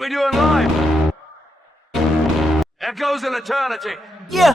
we do in life echoes in eternity. Yeah.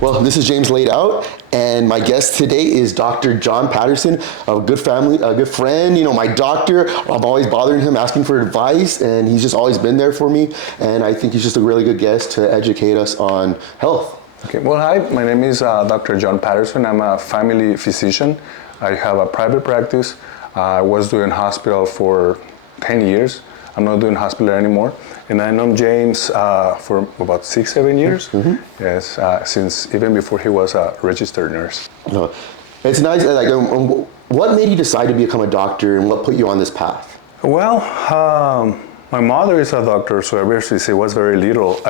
Well, this is James Laid Out, and my guest today is Dr. John Patterson, a good friend, my doctor. I'm always bothering him, asking for advice, and he's just always been there for me, and I think he's just a really good guest to educate us on health. Okay, well, hi, my name is Dr. John Patterson. I'm a family physician. I have a private practice. I was doing hospital for 10 years. I'm not doing hospital anymore. And I know James for about 6-7 years. Mm-hmm. Yes, since even before he was a registered nurse. It's nice. What made you decide to become a doctor, and what put you on this path? Well, my mother is a doctor, so ever since I was very little,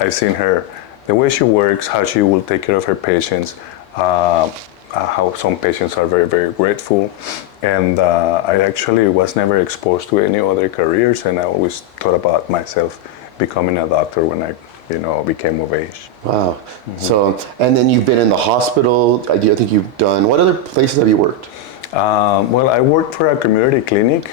I've seen her, the way she works, how she will take care of her patients, how some patients are very, very grateful. And I actually was never exposed to any other careers, and I always thought about myself becoming a doctor when I, became of age. Wow. Mm-hmm. So, and then you've been in the hospital. I think you've done, what other places have you worked? Well, I worked for a community clinic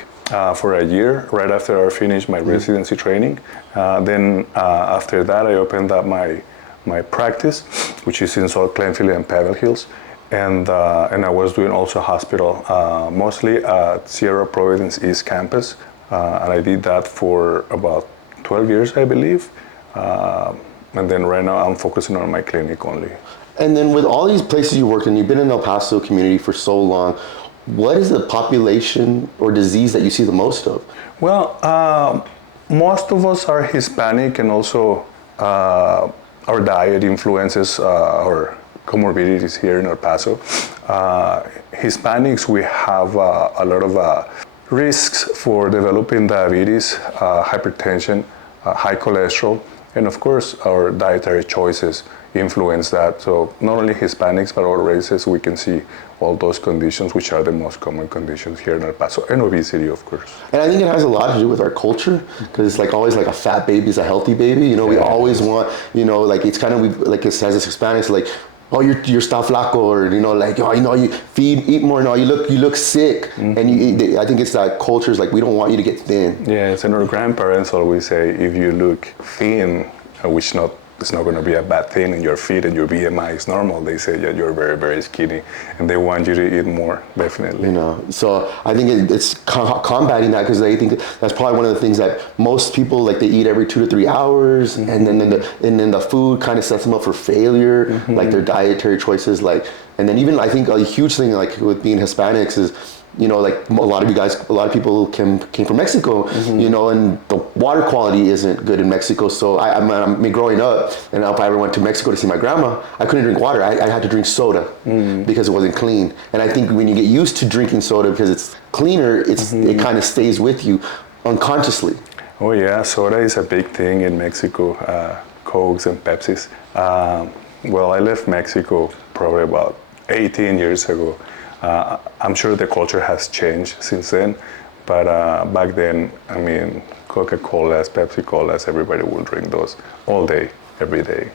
for a year right after I finished my residency training. Then after that, I opened up my practice, which is in South Plainfield and Pebble Hills. And I was doing also hospital, mostly at Sierra Providence East Campus. And I did that for about 12 years, I believe. And then right now I'm focusing on my clinic only. And then with all these places you worked in, you've been in the El Paso community for so long, what is the population or disease that you see the most of? Well, most of us are Hispanic, and also our diet influences our comorbidities here in El Paso. Hispanics, we have a lot of risks for developing diabetes, hypertension, high cholesterol, and of course our dietary choices influence that. So not only Hispanics, but all races, we can see all those conditions, which are the most common conditions here in El Paso, and obesity, of course. And I think it has a lot to do with our culture, because it's always a fat baby is a healthy baby. We always want, it's kind of, it says as Hispanics, oh, you're está flaco, or you eat more. No, you look sick, mm-hmm. And I think it's that culture is we don't want you to get thin. Yes, and our grandparents always say if you look thin, which it's not going to be a bad thing, and you're fit and your BMI is normal, they say that you're very, very skinny, and they want you to eat more, definitely. So I think it's combating that, because I think that's probably one of the things that most people, they eat every 2 to 3 hours, mm-hmm. and then the food kind of sets them up for failure, mm-hmm. Their dietary choices, and then even I think a huge thing with being Hispanics is, a lot of people came from Mexico, mm-hmm. And the water quality isn't good in Mexico. So I growing up, and if I ever went to Mexico to see my grandma, I couldn't drink water. I had to drink soda, because it wasn't clean. And I think when you get used to drinking soda because it's cleaner, Mm-hmm. it kind of stays with you unconsciously. Oh yeah, soda is a big thing in Mexico, Cokes and Pepsis. Well, I left Mexico probably about 18 years ago. I'm sure the culture has changed since then, but back then, Coca-Colas, Pepsi-Colas, everybody would drink those all day, every day.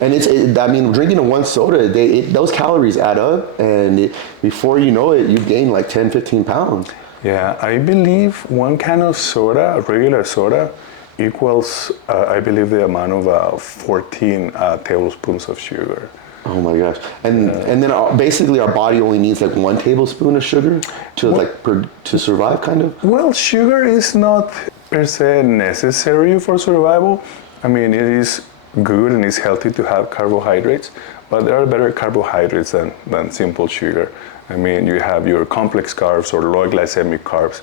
And drinking one soda, those calories add up, and before you know it, you gain 10, 15 pounds. Yeah, I believe one can of soda, regular soda, equals, I believe, the amount of 14 tablespoons of sugar. Oh my gosh! And then basically our body only needs 1 tablespoon of sugar to survive, kind of. Well, sugar is not per se necessary for survival. It is good and it's healthy to have carbohydrates, but there are better carbohydrates than simple sugar. You have your complex carbs or low glycemic carbs,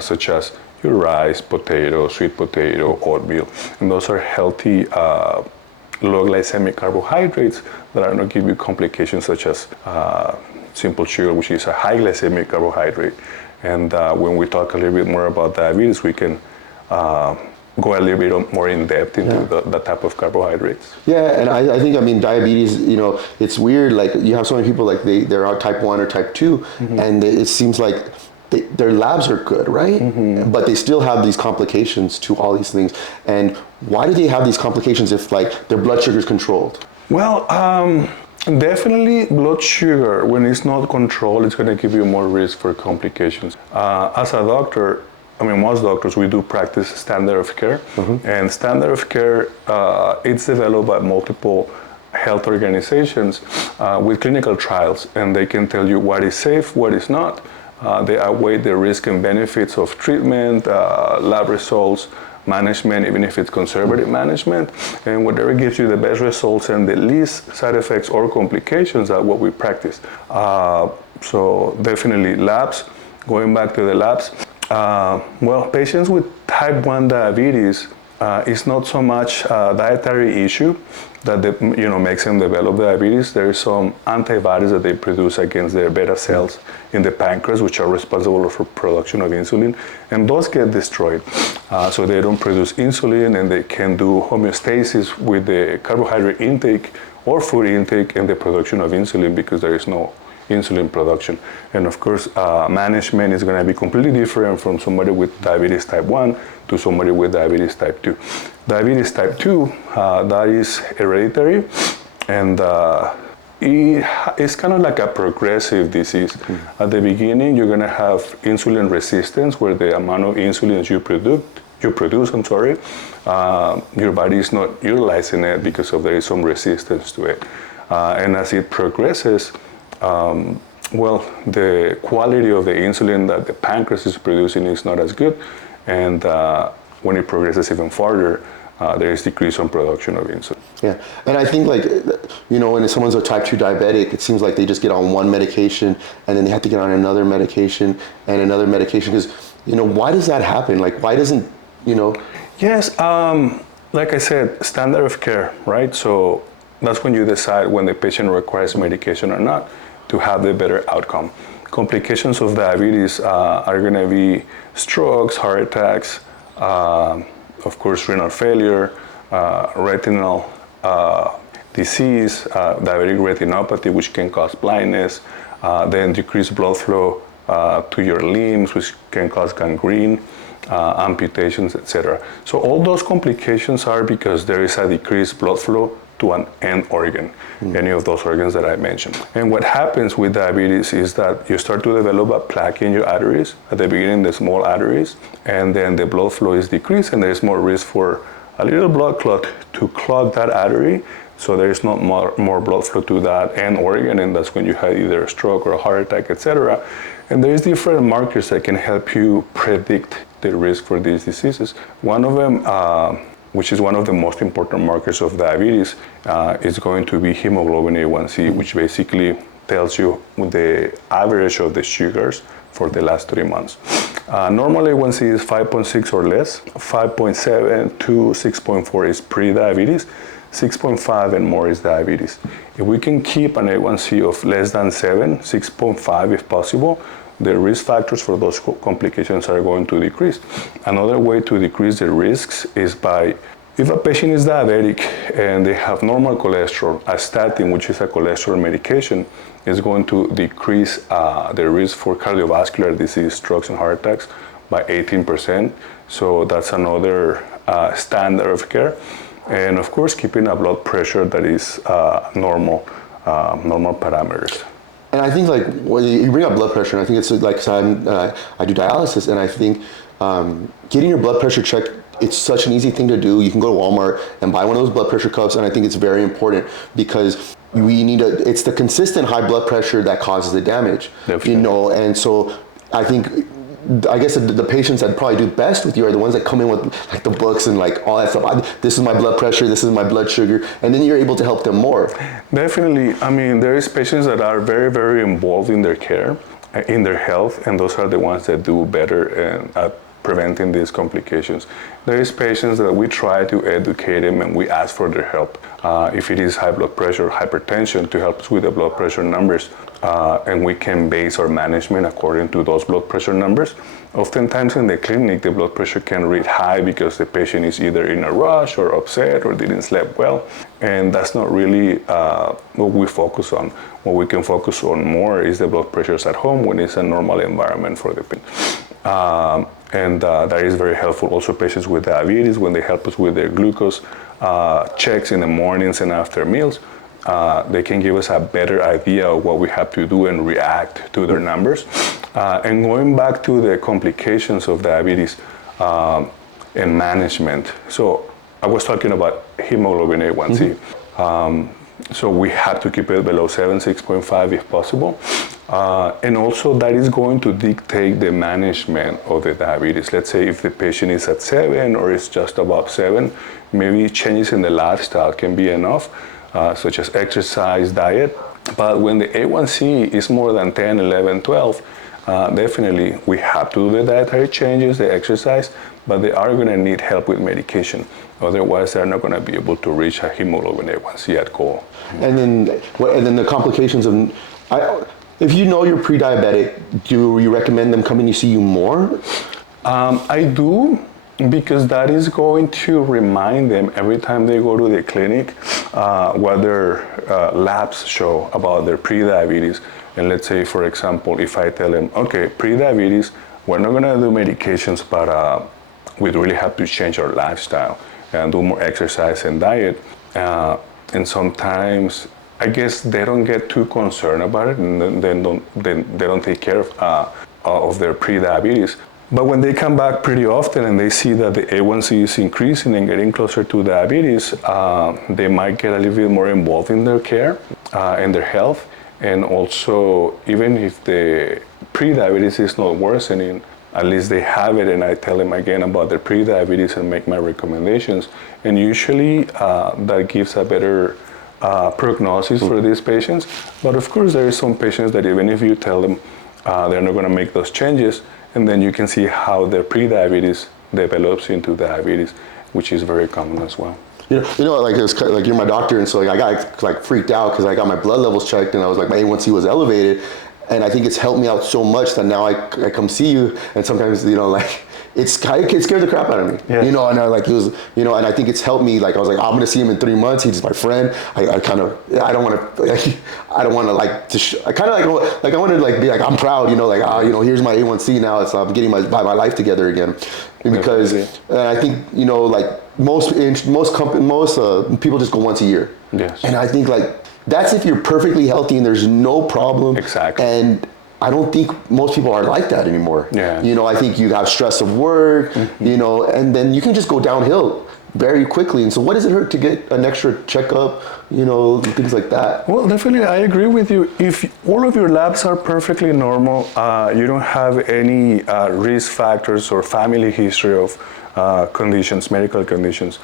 such as your rice, potato, sweet potato, oatmeal, and those are healthy. Low glycemic carbohydrates that are not give you complications such as simple sugar, which is a high glycemic carbohydrate. And when we talk a little bit more about diabetes, we can go a little bit more in depth into that type of carbohydrates. Yeah, and I think diabetes, it's weird. You have so many people they're type 1 or type 2, mm-hmm. and it seems like their labs are good, right? Mm-hmm. But they still have these complications to all these things. And why do they have these complications if their blood sugar is controlled? Well, Definitely, blood sugar, when it's not controlled, it's going to give you more risk for complications. As a doctor, I mean, most doctors, we do practice standard of care. And standard of care, it's developed by multiple health organizations with clinical trials, and they can tell you what is safe, what is not. They outweigh the risk and benefits of treatment, lab results, management, even if it's conservative management, and whatever gives you the best results and the least side effects or complications are what we practice. So definitely labs, going back to the labs, well, patients with type 1 diabetes, it's not so much a dietary issue that makes them develop diabetes. There is some antibodies that they produce against their beta cells in the pancreas, which are responsible for production of insulin, and those get destroyed. So they don't produce insulin, and they can do homeostasis with the carbohydrate intake or food intake and the production of insulin because there is no insulin production. And of course, management is going to be completely different from somebody with diabetes type 1 to somebody with diabetes type 2. Diabetes type 2, that is hereditary, and it's kind of like a progressive disease. At the beginning, you're going to have insulin resistance, where the amount of insulin you produce, your body is not utilizing it because there is some resistance to it. And as it progresses, well, the quality of the insulin that the pancreas is producing is not as good, and when it progresses even further, there is decrease in production of insulin. Yeah, and I think when someone's a type 2 diabetic, it seems like they just get on one medication and then they have to get on another medication and another medication because, why does that happen? Like, why doesn't, Yes, like I said, standard of care, right? So that's when you decide when the patient requires medication or not to have the better outcome. Complications of diabetes are going to be strokes, heart attacks, of course, renal failure, retinal disease, diabetic retinopathy, which can cause blindness, then decreased blood flow to your limbs, which can cause gangrene, amputations, etc. So all those complications are because there is a decreased blood flow to an end organ, any of those organs that I mentioned. And what happens with diabetes is that you start to develop a plaque in your arteries, at the beginning the small arteries, and then the blood flow is decreased and there is more risk for a little blood clot to clog that artery, so there is not more blood flow to that end organ, and that's when you have either a stroke or a heart attack, etc. And there is different markers that can help you predict the risk for these diseases. One of them, which is one of the most important markers of diabetes, is going to be hemoglobin A1C, which basically tells you the average of the sugars for the last 3 months. Normally A1C is 5.6 or less, 5.7 to 6.4 is pre-diabetes, 6.5 and more is diabetes. If we can keep an A1C of less than 7, 6.5 if possible, the risk factors for those complications are going to decrease. Another way to decrease the risks is by, if a patient is diabetic and they have normal cholesterol, a statin, which is a cholesterol medication, is going to decrease the risk for cardiovascular disease, strokes and heart attacks by 18%. So that's another standard of care. And of course, keeping a blood pressure that is normal parameters. And I think when you bring up blood pressure, and I think it's like, I do dialysis, and I think getting your blood pressure checked, it's such an easy thing to do. You can go to Walmart and buy one of those blood pressure cups, and I think it's very important because it's the consistent high blood pressure that causes the damage. Definitely. And so I guess the patients that probably do best with you are the ones that come in with like the books and like all that stuff. This is my blood pressure, this is my blood sugar, and then you're able to help them more. Definitely. I mean, there is patients that are very, very involved in their care, in their health, and those are the ones that do better at preventing these complications. There is patients that we try to educate them and we ask for their help. If it is high blood pressure, hypertension, to help us with the blood pressure numbers. And we can base our management according to those blood pressure numbers. Oftentimes in the clinic, the blood pressure can read high because the patient is either in a rush or upset or didn't sleep well. And that's not really what we focus on. What we can focus on more is the blood pressures at home when it's a normal environment for the patient. And that is very helpful. Also patients with diabetes, when they help us with their glucose checks in the mornings and after meals, they can give us a better idea of what we have to do and react to their numbers. And going back to the complications of diabetes and management. So I was talking about hemoglobin A1C. So we have to keep it below 7, 6.5 if possible. And also that is going to dictate the management of the diabetes. Let's say if the patient is at 7 or is just above 7, maybe changes in the lifestyle can be enough, such as exercise, diet. But when the A1C is more than 10, 11, 12, definitely we have to do the dietary changes, the exercise, but they are going to need help with medication. Otherwise, they're not going to be able to reach a hemoglobin A1C at goal. And then the complications of, if you know you're pre-diabetic, do you recommend them coming to see you more? I do, because that is going to remind them every time they go to the clinic what their labs show about their pre-diabetes. And let's say, for example, if I tell them, okay, pre-diabetes, we're not going to do medications, but we really have to change our lifestyle and do more exercise and diet. And sometimes, I guess they don't get too concerned about it, and they don't take care of their pre-diabetes. But when they come back pretty often and they see that the A1C is increasing and getting closer to diabetes, they might get a little bit more involved in their care and their health. And also, even if the pre-diabetes is not worsening, at least they have it, and I tell them again about their pre-diabetes and make my recommendations. And usually that gives a better prognosis for these patients. But of course, there are some patients that even if you tell them they're not going to make those changes, and then you can see how their pre-diabetes develops into diabetes, which is very common as well. You know, like it's like you're my doctor, and so like I got like freaked out because I got my blood levels checked, and I was like my A1C was elevated, and I think it's helped me out so much that now I come see you, and sometimes like it scared the crap out of me. Yeah. And I like it was and I think it's helped me. Like I was like, I'm gonna see him in 3 months. He's my friend. I don't want to like I kind of like I want to like be like I'm proud. Here's my A1C now. So I'm getting my life together again, because I think like most people just go once a year. Yes. And I think like that's if you're perfectly healthy and there's no problem. Exactly. And I don't think most people are like that anymore. Yeah. I think you have stress of work, and then you can just go downhill very quickly. And so what does it hurt to get an extra checkup, things like that? Well, definitely, I agree with you. If all of your labs are perfectly normal, you don't have any risk factors or family history of conditions, medical conditions,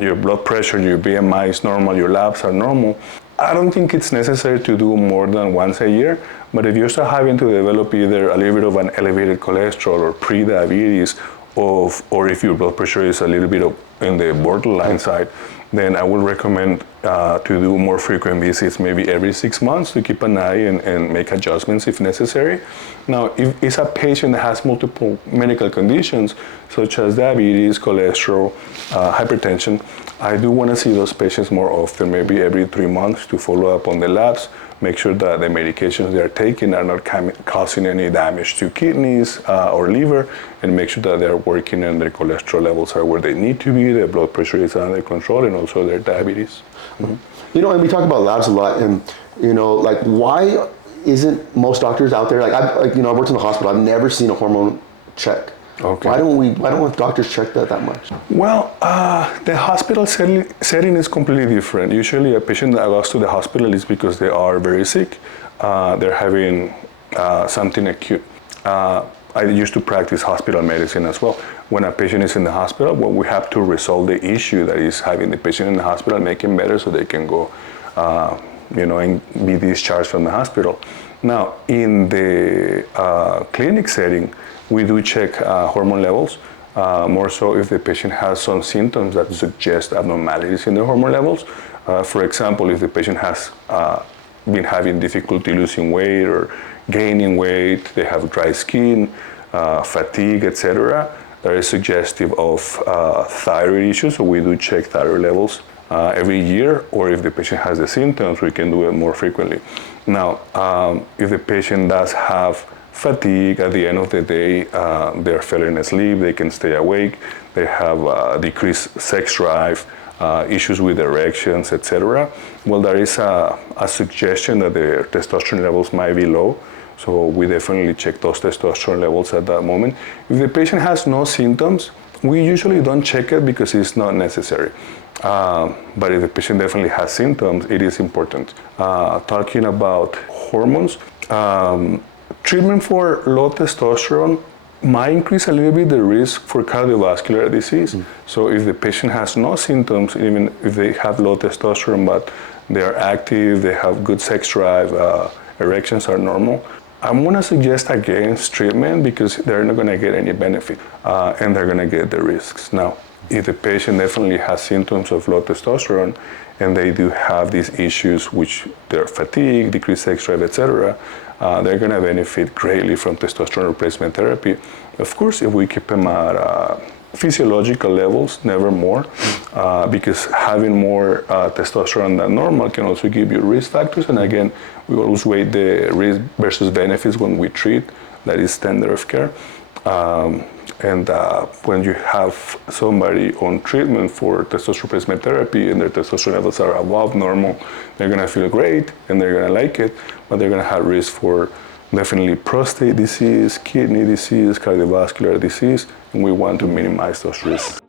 your blood pressure, your BMI is normal, your labs are normal, I don't think it's necessary to do more than once a year. But if you start having to develop either a little bit of an elevated cholesterol or pre-diabetes, or if your blood pressure is a little bit in the borderline side, then I would recommend to do more frequent visits, maybe every 6 months, to keep an eye and make adjustments if necessary. Now, if it's a patient that has multiple medical conditions, such as diabetes, cholesterol, hypertension, I do want to see those patients more often, maybe every 3 months, to follow up on the labs, make sure that the medications they are taking are not causing any damage to kidneys or liver, and make sure that they're working and their cholesterol levels are where they need to be, their blood pressure is under control, and also their diabetes. Mm-hmm. And we talk about labs a lot, and like why isn't most doctors out there, I've worked in the hospital, I've never seen a hormone check. Okay. Why don't doctors check that much? Well, the hospital setting is completely different. Usually a patient that goes to the hospital is because they are very sick. They're having something acute. I used to practice hospital medicine as well. When a patient is in the hospital, well, we have to resolve the issue that is having the patient in the hospital, make him better so they can go, and be discharged from the hospital. Now, in the clinic setting, we do check hormone levels, more so if the patient has some symptoms that suggest abnormalities in the hormone levels. For example, if the patient has been having difficulty losing weight or gaining weight, they have dry skin, fatigue, etc., that is suggestive of thyroid issues, so we do check thyroid levels every year, or if the patient has the symptoms, we can do it more frequently. Now, if the patient does have fatigue at the end of the day, they're falling asleep, they can stay awake, they have decreased sex drive, issues with erections, etc. Well, there is a suggestion that their testosterone levels might be low. So we definitely check those testosterone levels at that moment. If the patient has no symptoms, we usually don't check it because it's not necessary. But if the patient definitely has symptoms, it is important. Talking about hormones, treatment for low testosterone might increase a little bit the risk for cardiovascular disease. So if the patient has no symptoms, even if they have low testosterone, but they are active, they have good sex drive, erections are normal, I'm going to suggest against treatment because they're not going to get any benefit and they're going to get the risks. Now, if the patient definitely has symptoms of low testosterone and they do have these issues, which they're fatigue, decreased sex drive, etc., they're going to benefit greatly from testosterone replacement therapy. Of course, if we keep them at physiological levels, never more, because having more testosterone than normal can also give you risk factors. And again, we always weigh the risk versus benefits when we treat. That is standard of care. And when you have somebody on treatment for testosterone replacement therapy and their testosterone levels are above normal, they're going to feel great and they're going to like it, but they're going to have risk for definitely prostate disease, kidney disease, cardiovascular disease, and we want to minimize those risks.